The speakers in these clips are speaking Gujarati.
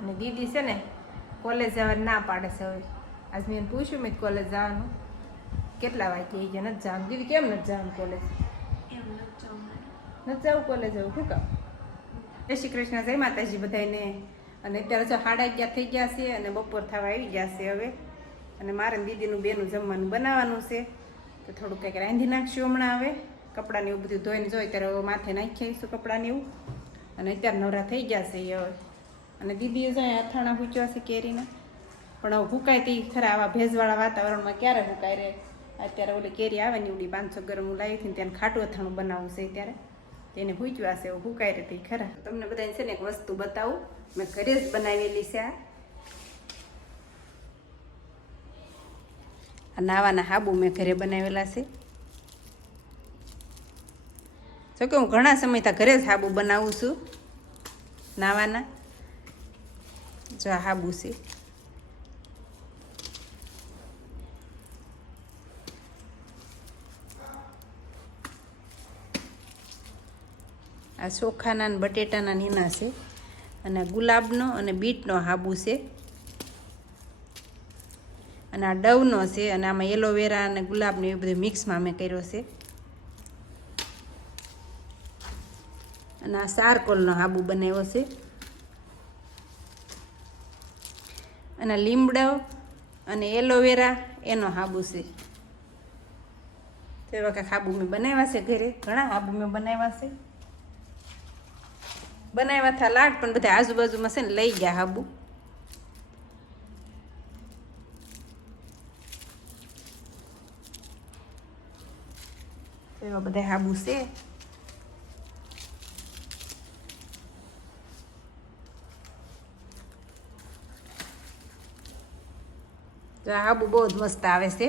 અને દીદી છે ને કોલેજ જવા ના પાડે છે હવે. આજ મેં એને પૂછ્યું મેં કોલેજ જવાનું કેટલા વાગે એ કે નથી જવાનું. દીદી કેમ નથી જવાનું કોલેજ? નથી જવું કોલેજ એવું શું કામ? જય શ્રી કૃષ્ણ, જય માતાજી બધાને. અને અત્યારે જો 11:30 થઈ ગયા છે અને બપોર થવા આવી ગયા છે હવે. અને મારે દીદીનું બેનું જમવાનું બનાવવાનું છે તો થોડુંક કંઈક રાંધી નાખશું હમણાં. હવે કપડાને એવું બધું ધોઈને જોઈએ ત્યારે માથે નાખી આવીશું કપડાને એવું. અને અત્યારે નવરા થઈ ગયા છે હવે. અને દીદીએ જો અથાણા પૂછ્યા છે કેરીના, પણ હવે હુકાય તે ખરા આવા ભેજવાળા વાતાવરણમાં ક્યારે હુકાય રે. અત્યારે ઓલી કેરી આવે ને એવડી 500 ગ્રામ હું લાવી હતી ત્યાં ખાટું અથાણું બનાવવું છે ત્યારે તેને પૂછ્યા છે એવું હુકાય રે તે ખરા. તમને બધાને છે ને એક વસ્તુ બતાવું, મેં ઘરે જ બનાવેલી છે. આ નાવાના હાબુ મેં ઘરે બનાવેલા છે. જોકે હું ઘણા સમયથી ઘરે જ હાબુ બનાવું છું નાવાના. જો આ હાબુ છે. આ ચોખાના ને બટેટાના નીના છે. અને ગુલાબનો અને બીટનો હાબુ છે. અને આ ડવનો છે. અને આમાં એલોવેરા અને ગુલાબનો એ બધું મિક્સમાં મેં કર્યો છે. અને આ ચારકોલનો હાબુ બનાવ્યો છે. અને લીમડો અને એલોવેરા એનો હાબુ છે. તો એવા કાંઈક હાબુ મેં બનાવ્યા છે ઘરે. ઘણા હાબુ મેં બનાવ્યા છે. બનાવ્યા હતા લાટ પણ બધા આજુબાજુમાં છે ને લઈ ગયા હાબુ. એવા બધા હાબુ છે. તો આ હાબુ બહુ જ મસ્ત આવે છે.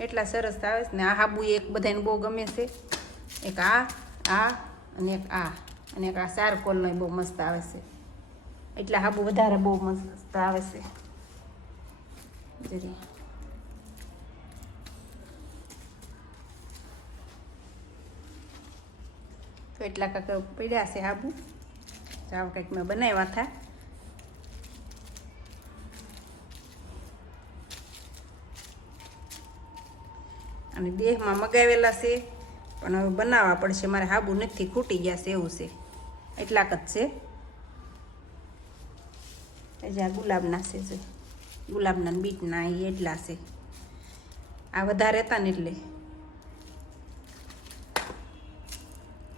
એટલા સરસ આવે છે ને. આ હાબુ એક બધાને બહુ ગમે છે. એક આ અને એક આ અને એક આ ચારકોલનો બહુ મસ્ત આવે છે. એટલા હાબુ વધારે બહુ મસ્ત આવે છે. જરી તો એટલા કાંક પડ્યા છે હાબુ. તો આવા કંઈક મેં બનાવ્યા હતા. અને દેહમાં મગાવેલા છે પણ હવે બનાવવા પડશે. મારે હાબુ નથી, ખૂટી ગયા છે એવું છે. એટલાક જ છે. જ્યાં ગુલાબના છે જો ગુલાબના બીટના એ એટલા છે. આ વધારે હતા ને એટલે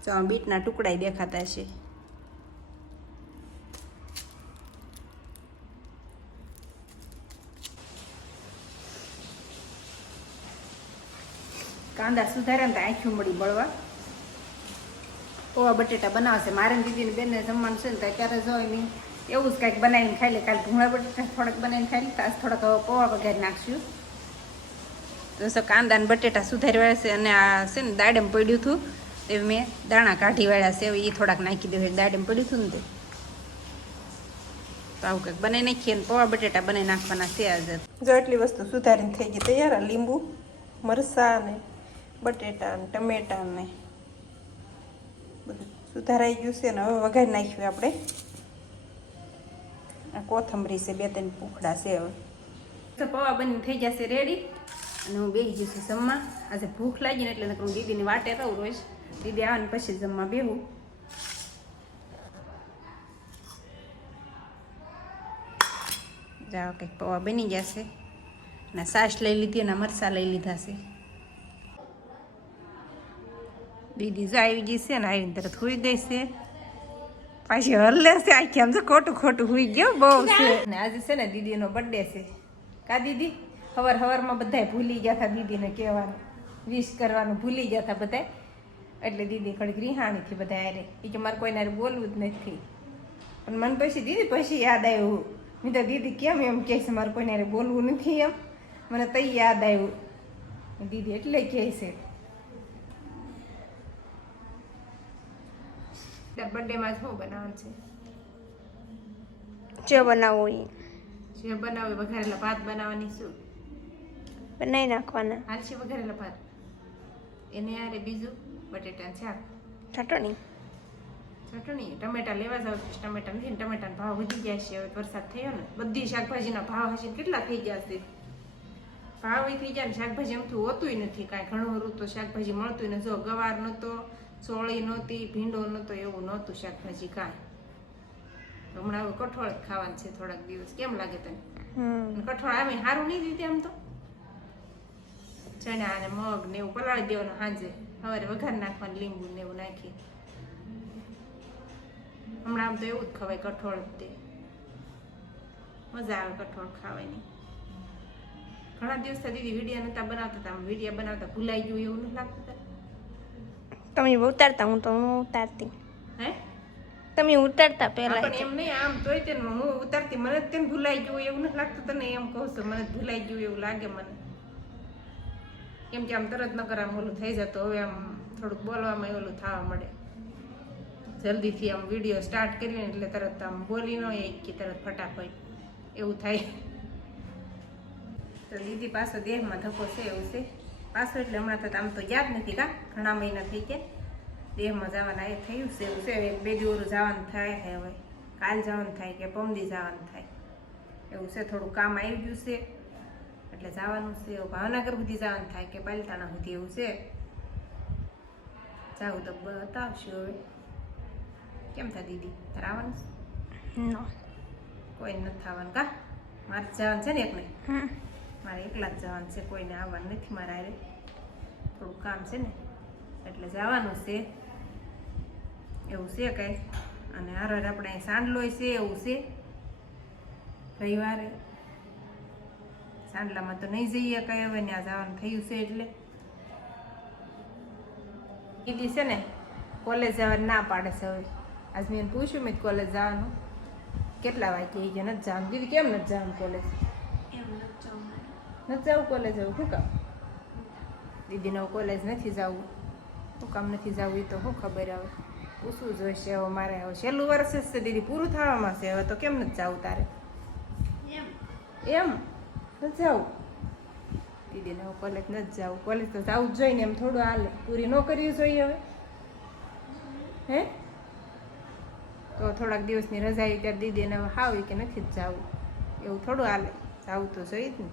જો આ બીટના ટુકડા દેખાતા છે. કાંદા સુધાર્યા ને તો આંખ્યું મળી બળવા. પૌવા બટેટા બનાવશે મારે દીદીને બેનને જમવાનું છે ને તો અત્યારે જો નહીં એવું જ કાંઈક બનાવીને ખાઈ લે. કાલે ભૂંગળા બટેટા થોડાક બનાવીને ખાઈ લે. આજ થોડાક પૌવા વઘારી નાખશું. તો કાંદા ને બટેટા સુધારી વાળ્યા છે. અને આ છે ને દાડમ પડ્યું હતું તે મેં દાણા કાઢી વાળ્યા છે. એ થોડાક નાખી દેવું. દાડમ પડ્યું હતું ને તે તો આવું કંઈક બનાવી નાખીએ ને પૌવા બટેટા બનાવી નાખવાના છે આજે. જો એટલી વસ્તુ સુધારીને થઈ ગઈ તૈયાર. લીંબુ, મરચાં ને બટેટા ને ટમેટા ને બધું સુધારાઈ ગયું છે. ને હવે વઘારી નાખ્યું આપણે. આ કોથમરી છે, 2-3 પૂખડા છે. હવે તો પૌવા બનીને થઈ જશે રેડી. અને હું બેસી જઈશ જમવા. આજે ભૂખ લાગી ને એટલે હું દીદીની વાટે રહું રોજ. દીદી આવે ને પછી જમવા બેહું. જાઓ કંઈક પૌવા બની ગયા છે. અને છાશ લઈ લીધી અને મરચાં લઈ લીધા છે. દીદી જો આવી ગઈ છે ને આવીને તરત હુઈ ગઈ છે. પાછી હરલે છે આખી. આમ તો ખોટું હુઈ ગયો બહુ છે. અને આજે છે ને દીદીનો બર્થડે છે. કા દીદી? હવારમાં બધાય ભૂલી ગયા હતા દીદીને કહેવાનું, વિશ કરવાનું ભૂલી ગયા હતા બધા. એટલે દીદી ઘડીક રિહાણીથી બધા આરે. એ કે મારે કોઈને બોલવું જ નથી. પણ મને પછી યાદ આવ્યું. મેં તો દીદી કેમ એમ કહે છે મારે કોઈને બોલવું નથી એમ. મને તઈ યાદ આવ્યું. દીદી એટલે કહે છે. બર્થડેમાં શું બનાવવાનું છે? જે બનાવવું એ જે બનાવે. વઘારેલા ભાત બનાવવાની શું? બનાવી નાખવાના. હાલશે વઘારેલા ભાત. એને યારે બીજું બટેટાનું શાક, ચટણી. ચટણી ટમેટા લેવા જાવ તો ટમેટા નથી ને ટમેટાના ભાવ વધી ગયા છે હવે વરસાદ થયો ને બધી શાકભાજીના ભાવ હશે કેટલા થઈ ગયા છે ભાવ થઈ ગયા ને શાકભાજી એમથી હોતું નથી કાંઈ ઘણું ખરું તો શાકભાજી મળતું ને જો ગવાર નહોતો ચોળી નહોતી ભીંડો નહોતો એવું નહોતું શાકભાજી કાંઈ હમણાં હવે કઠોળ જ ખાવાનું છે થોડાક દિવસ કેમ લાગે તને કઠોળ આવે સારું નહીં દીધી આમ તો ચણા ને મગ ને એવું પલાળી દેવાનું સાંજે સવારે વઘાર નાખવાનું લીંબુ ને એવું નાખી હમણાં આમ તો એવું જ ખવાય કઠોળ તે મજા આવે કઠોળ ખાવાની ઘણા દિવસ દીદી વિડીયો નતા બનાવતા હતા વિડીયો બનાવતા ભૂલાઈ ગયું એવું નથી લાગતું તમે ઉતારતા હું તો હું ઉતારતી હે તમે ઉતારતા પહેલા પણ એમ નહીં આમ તોય તે હું ઉતારતી મને જ તેને ભૂલાઈ ગયું એવું નથી લાગતું તને એમ કહું છું મને ભૂલાઈ ગયું એવું લાગે મને કેમ કે આમ તરત ન કર આમ ઓલું થઈ જતું હવે આમ થોડુંક બોલવામાં ઓલું થવા મળે જલ્દીથી આમ વિડીયો સ્ટાર્ટ કરીએ ને એટલે તરત આમ બોલી ન એક કે તરત ફટાફટ એવું થાય તો દીદી પાછો દેહમાં ધક્કો છે એવું છે પાછો એટલે હમણાં તો આમ તો યાદ નથી કા ઘણા મહિના થઈ ગયા દેહમાં જવાના એ થયું છે એવું છે એક બે દિવસ જવાનું થાય છે હવે કાલ જવાનું થાય કે પમદી જવાનું થાય એવું છે થોડું કામ આવી ગયું છે એટલે જવાનું છે ભાવનગર સુધી જવાનું થાય કે પાલિતાણા સુધી એવું છે જાવું તો બતાવશું હવે કેમ થાય દીદી તારે આવવાનું નો કોઈ નથી થવાનું કા મારે જવાનું છે ને એકને મારે એકલા જ જવાનું છે કોઈને આવવાનું નથી મારે હારે થોડું કામ છે ને એટલે જવાનું છે એવું છે કાંઈ અને હારે આપણે અહીં સાંડલોય છે એવું છે રવિવારે સાંડલામાં તો નહીં જઈએ કાંઈ હવે ત્યાં જવાનું થયું છે એટલે દીદી છે ને કોલેજ જવાનું ના પાડે છે હવે આજ મેં પૂછ્યું મેં કોલેજ જવાનું કેટલા વાગે એ નથી જવાનું દીદી કેમ નથી જવાનું કોલેજ નથી જવું કોલેજ જવું શું કામ દીદીને કોલેજ નથી જવું શું કામ નથી જવું એ તો શું ખબર હવે પૂછવું જોઈશે હવે મારે હવે છેલ્લું વર્ષ જ છે દીદી પૂરું થવામાં છે હવે તો કેમ નથી જવું તારે એમ નથી જવું દીદીને હવે કોલેજ નથી જવું કોલેજ તો જવું જ જોઈએ ને એમ થોડું હાલે પૂરી ન કરવી જોઈએ હવે હે તો થોડાક દિવસની રજા આવી ત્યારે દીદીને હવે હાવી કે નથી જ જવું એવું થોડું હાલે જવું તો જોઈએ જ ને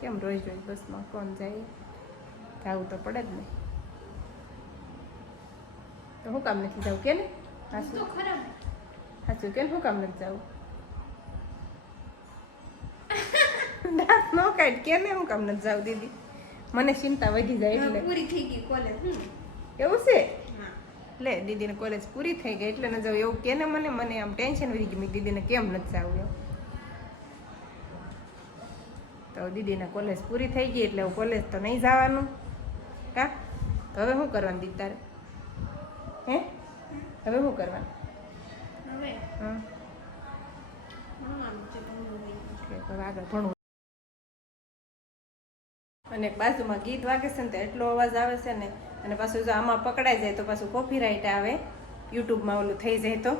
કેમ રોજ રોજ બસમાં કોણ જાય જવું તો પડે જ ને તો શું કામ નથી જવું કે ને સાચું સાચું કે શું કામ નથી જવું દાંત ન કાઢ કે ને શું કામ નથી જવું દીદી મને ચિંતા વધી જાય એટલે પૂરી થઈ ગઈ કોલેજ એવું છે લે દીદીને કોલેજ પૂરી થઈ ગઈ એટલે ન જવું એવું કે ને મને આમ ટેન્શન વધી ગયું મેં દીદીને કેમ નથી જવું એમ તો દીદીને કોલેજ પૂરી થઈ ગઈ એટલે હું કોલેજ તો નહીં જવાનું કા તો હવે શું કરવાનું દીદી તારે હે હવે શું કરવાનું હા આગળ ભણવું અને એક બાજુમાં ગીત વાગે છે ને તો એટલો અવાજ આવે છે ને અને પાછું જો આમાં પકડાઈ જાય તો પાછું કોપીરાઇટ આવે યુટ્યુબમાં ઓલું થઈ જાય તો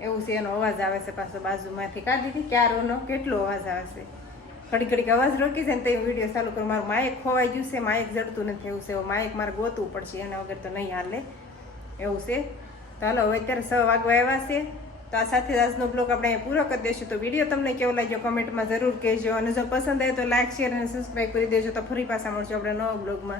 એવું છે એનો અવાજ આવે છે પાછો બાજુમાંથી કાઢી દીધી ક્યારોનો કેટલો અવાજ આવે છે ઘડી ઘડીક અવાજ રોકી જાય ને તો વિડીયો ચાલુ કરું મારું માઇક ખોવાઈ ગયું છે માઇક જડતું નથી એવું છે એવું માઇક મારે ગોતવું પડશે એના વગર તો નહીં હાલે એવું છે તો હાલો હવે અત્યારે 6 વાગવા આવ્યા છે તો આ સાથે આજનો બ્લોગ આપણે અહીંયા પૂરો કરી દઈશું તો વિડીયો તમને કેવો લાગ્યો કમેન્ટમાં જરૂર કહેજો અને જો પસંદ આવે તો લાઇક શેર અને સબસ્ક્રાઈબ કરી દેજો તો ફરી પાછા મળશું આપણે નવા બ્લોગમાં